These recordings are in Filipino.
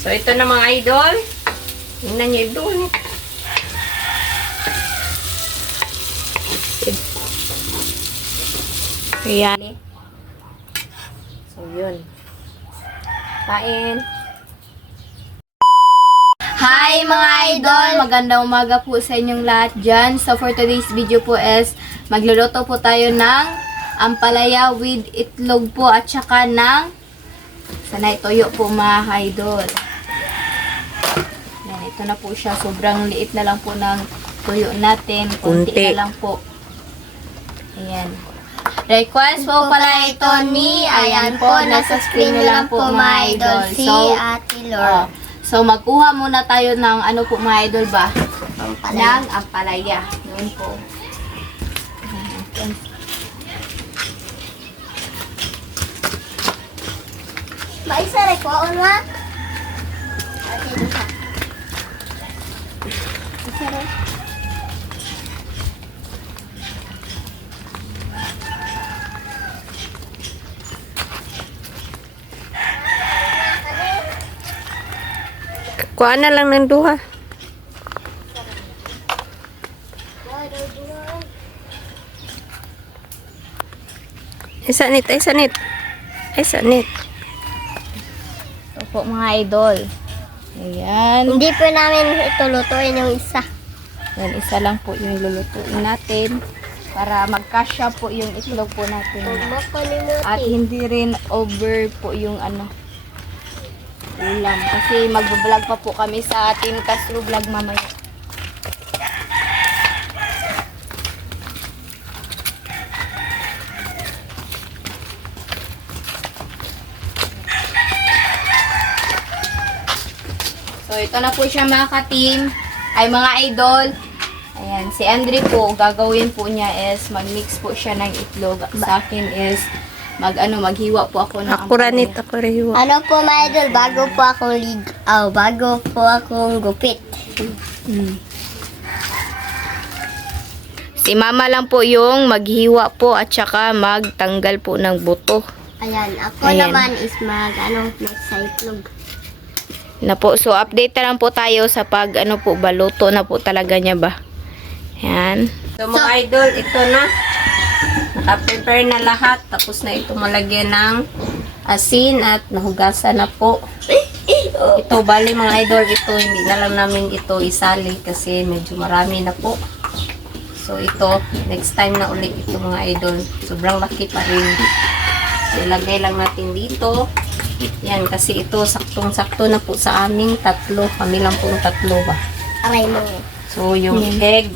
So, ito na mga idol. Tingnan nyo doon. Ayan. So, yun. Kain. Hi mga idol! Magandang umaga po sa inyong lahat dyan. So for today's video po is magluluto po tayo ng ampalaya with itlog po at saka ng sanay toyo po mga idol. Yan, ito na po siya. Sobrang liit na lang po ng tuyo natin. Kunti na lang po. Ayan. Request po pala ito ni, ayan po, nasa screen na lang po mga idol. Si Ate Lor. So, magkuha muna tayo ng ano po mga idol ba? Ampalaya. Ng ampalaya. Yun po. Maisa rin ko, unwa? Ate Lusa. Isa rin. Kuha na lang ng duha. Isa nit. Ito po mga idol. Ayan. Hindi po namin ito lutuin yung isa. Yan, isa lang po yung lulutuin natin. Para magkasya po yung itlog po natin. Huwag mo kalimutin. At hindi rin over po yung ano, ulam. Kasi magbablog pa po kami sa ating Castro Vlog mamaya. So, ito na po siya mga ka-team. Ay, mga idol. Ayan, si Andre po, gagawin po niya is mag-mix po siya ng itlog. Sa akin is maghiwa po ako ng Ako ranit, ako rehiwa. Ano po mga idol, bago po akong gupit. Si mama lang po yung maghiwa po at saka magtanggal po ng buto. Ayan, ako Ayan. naman is sa itlog. Na po. So, update na lang po tayo sa pag, po, baluto na po talaga niya ba. Yan. So, mga idol, ito na. Naka-prepare na lahat. Tapos na ito malagyan ng asin at nahugasan na po. Ito, bali mga idol, ito, hindi na lang namin ito isali kasi medyo marami na po. So, ito, next time na ulit ito mga idol. Sobrang laki pa rin. So, ilagay lang natin dito. Yan, kasi ito, saktong-sakto na po sa aming tatlo. Kami lang po tatlo ba. Aray mo. So, yung egg,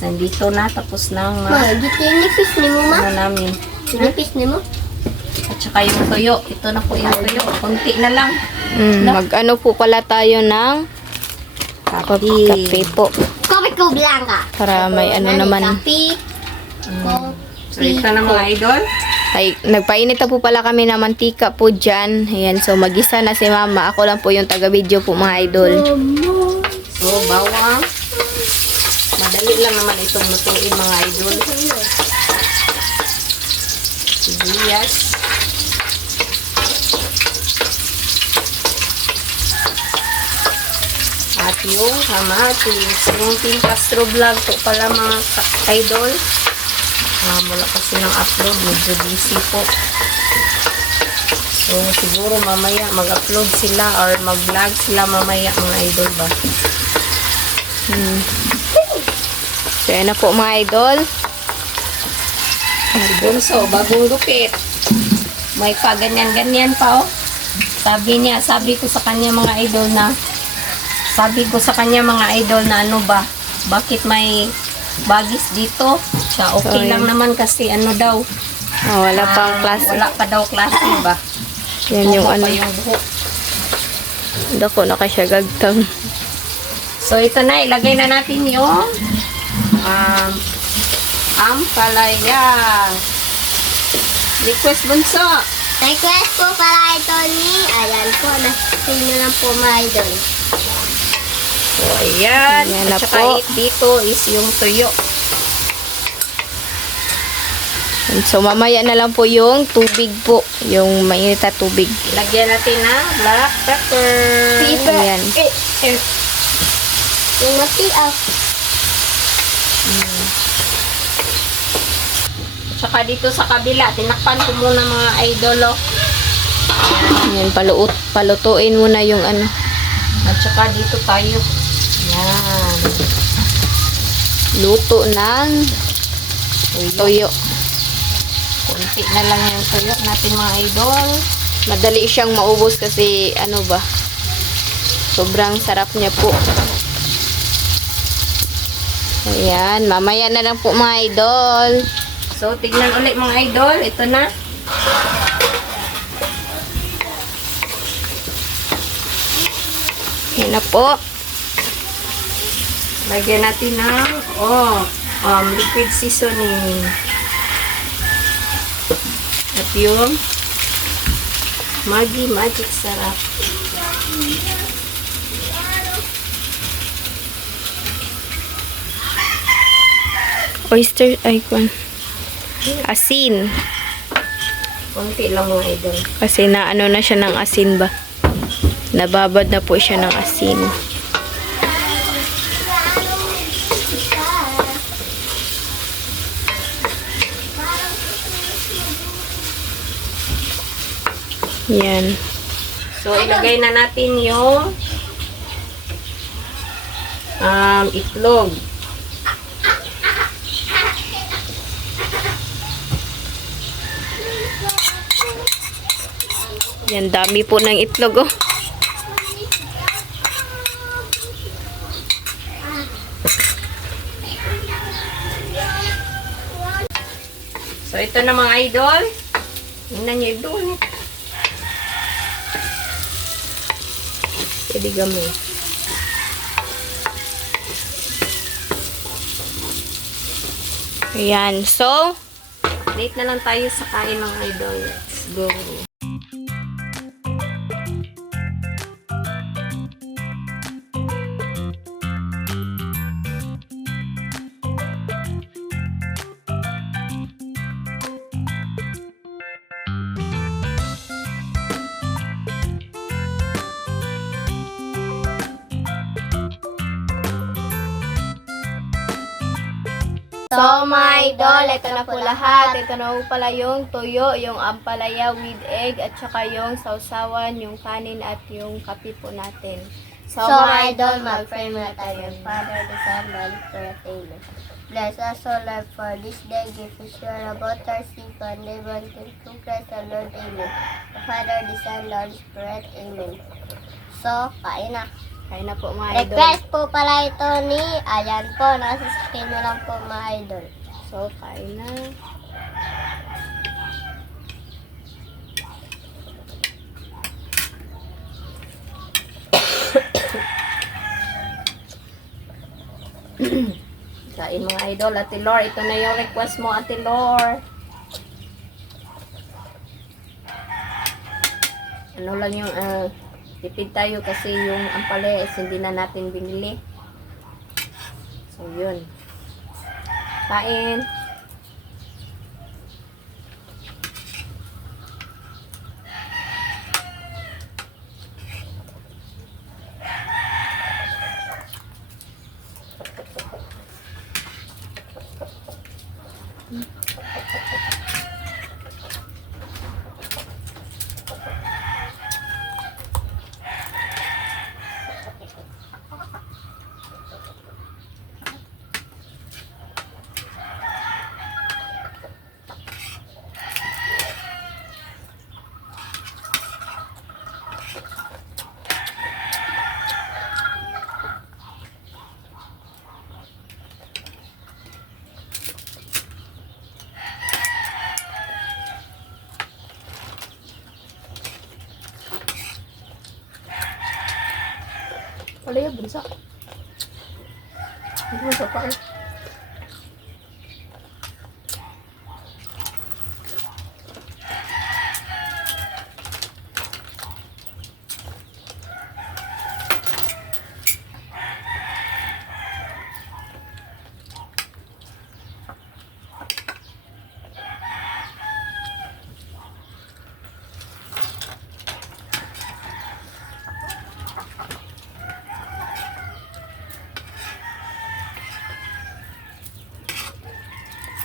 nandito na. Tapos na Nipis ni mo ma? ano namin. Nipis ni mo? At saka yung tuyo. Ito na po yung tuyo. Konti na lang. Mag-ano po pala tayo ng Kape po. Kopi ko blanca. Para may ano naman. Kapi. So, ito na mga idol. Ay, nagpainit na po pala kami ng mantika po dyan. Ayan, so magisa na si mama. Ako lang po yung taga-video po mga idol. So, bawang. Madali lang naman itong lutuin mga idol. Sibuyas. At yung kamatis. Yung Team Castro Vlog po pala mga idol. Wala kasi ng upload. Medyo busy po. So, siguro mamaya mag-upload sila or mag-vlog sila mamaya mga idol ba. So, yan na po mga idol. Bunso, bagong gupit. May pa ganyan-ganyan pa oh. Sabi ko sa kanya mga idol na ano ba, bakit may bagis dito? Siya okay So, lang naman kasi ano daw. Wala pang klase. Wala pa daw klase ba? Yan yung Buhok ano. pa yung buhok. Dako na kasya gagtang. So ito na, ilagay na natin yung ampalaya. Request bunso. Request po pala ito ni, ayan po, nasa inyo lang po mga idol. So ayan. Ayan na At saka po. dito is yung tuyo. So, mamaya na lang po yung tubig po. Yung mainit na tubig. Lagyan natin ng black pepper. Ayan. Yung mati Tsaka dito sa kabila, tinakpan ko muna mga idol. Ayan, palutuin muna yung ano. At saka dito tayo. Ayan. Luto ng tuyo. Kunti na lang yung tuyo natin mga idol. Madali siyang maubos kasi ano ba, sobrang sarap niya po. Ayan, mamaya na lang po mga idol. So, tignan ulit mga idol. Ito na. Yan na po. Lagyan natin ng liquid seasoning. At yung Maggi Magic Sarap. Oyster, asin. Konti lang mga idol. Kasi na ano na siya ng asin ba? Nababad na po siya ng asin. Yan. So, ilagay na natin yung itlog. Yan, dami po ng itlog, oh. So, ito na mga idol. Tingnan nyo doon. Pwede gamay. Ayan. So, late na lang tayo sa kain mga idol. Let's go. So, mga idol, ito na po lahat. Ito na po pala yung tuyo, yung ampalaya with egg, at saka yung sausawan, yung kanin, at yung kape po natin. So, my idol, mag-pray muna tayo. Father, the Son, the Holy Spirit, Amen. Bless us, O Lord, for this day. Give us your about our sin, and live until through Christ our Lord, Amen. The Father, the Son, the Holy Spirit, Amen. So, kain na. Kain na po mga idol. Request po pala ito ni, ayan po, nasa screen na lang po mga idol. So, kain na. Kain mga idol. Ate Lor, ito na yung request mo, Ate Lor. Ano lang yung, tipid tayo kasi yung ampalaya is hindi na natin binili. So, yun. Kain. Wala yung bulsa. Hindi mo sa pa eh.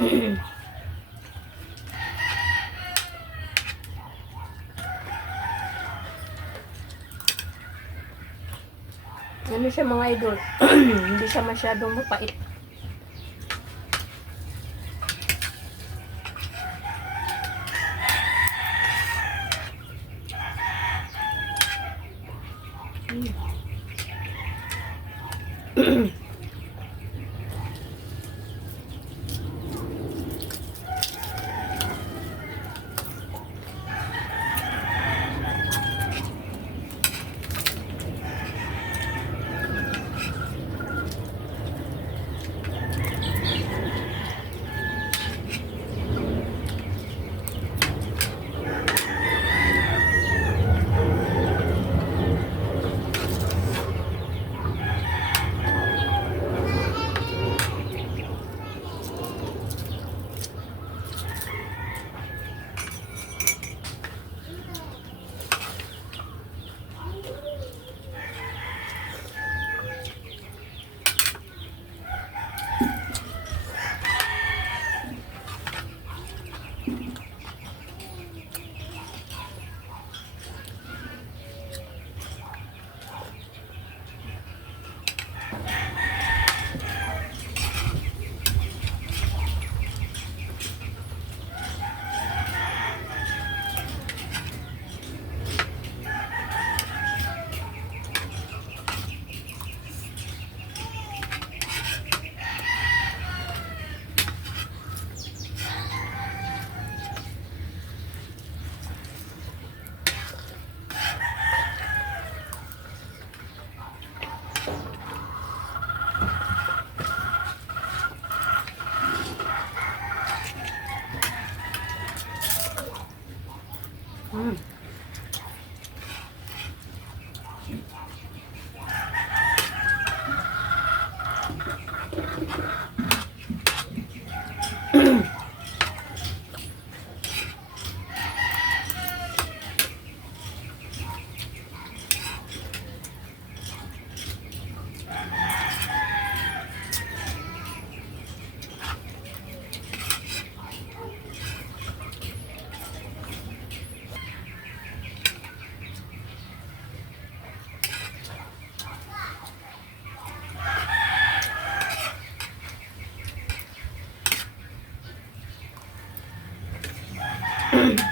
Ano siya mga idol? Hindi siya masyadong mapait.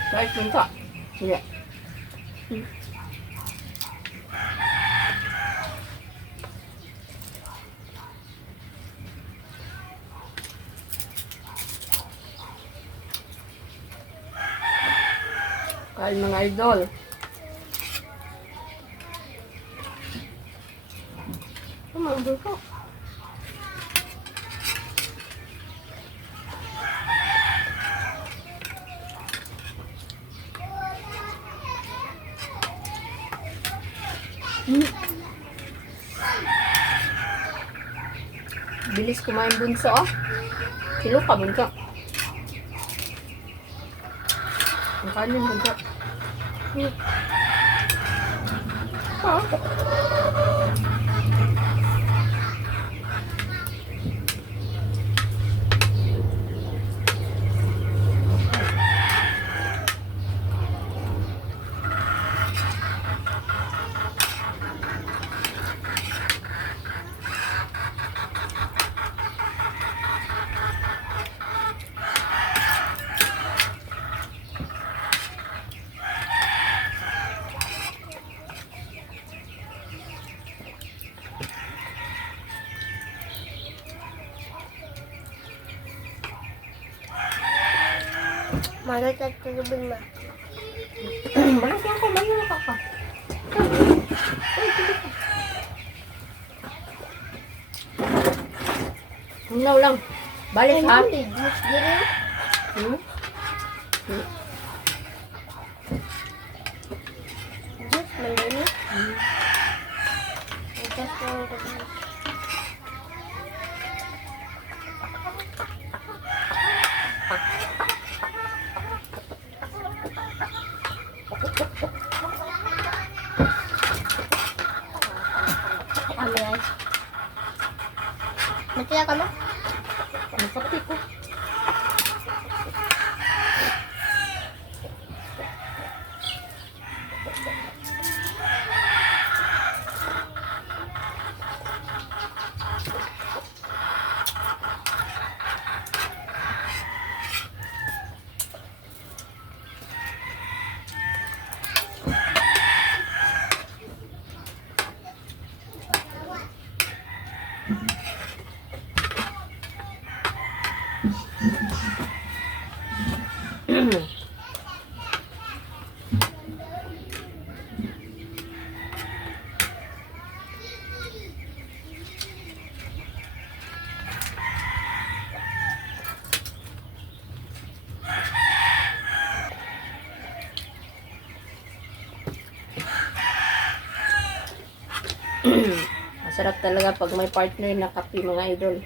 Guys, minta. Iya. Kain mga idol. Tumambol ko. Bilis kumain bunso, oh. Kilo ka bunso. Ang kanin bunso. Ah. Magat at tulubin ma. Balas lang ko, balas lang ka. Hanglaw lang. Balik ha. Juice diri. Hmm? Juice man diri. Just lang ko. Kami ay. Matiya ka no? Ang kapit ko. Masarap talaga pag may partner na kape, mga idol.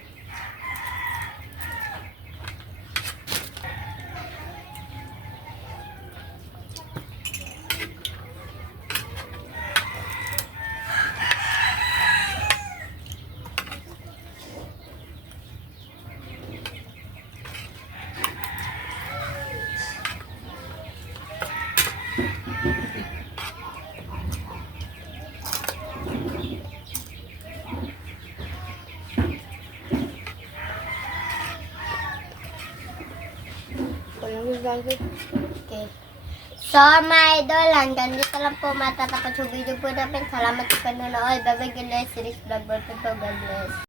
Okay. So, mga idol, hanggang dito lang po matatapos yung video po namin. Salamat sa panonood. Bye-bye, God bless. God bless.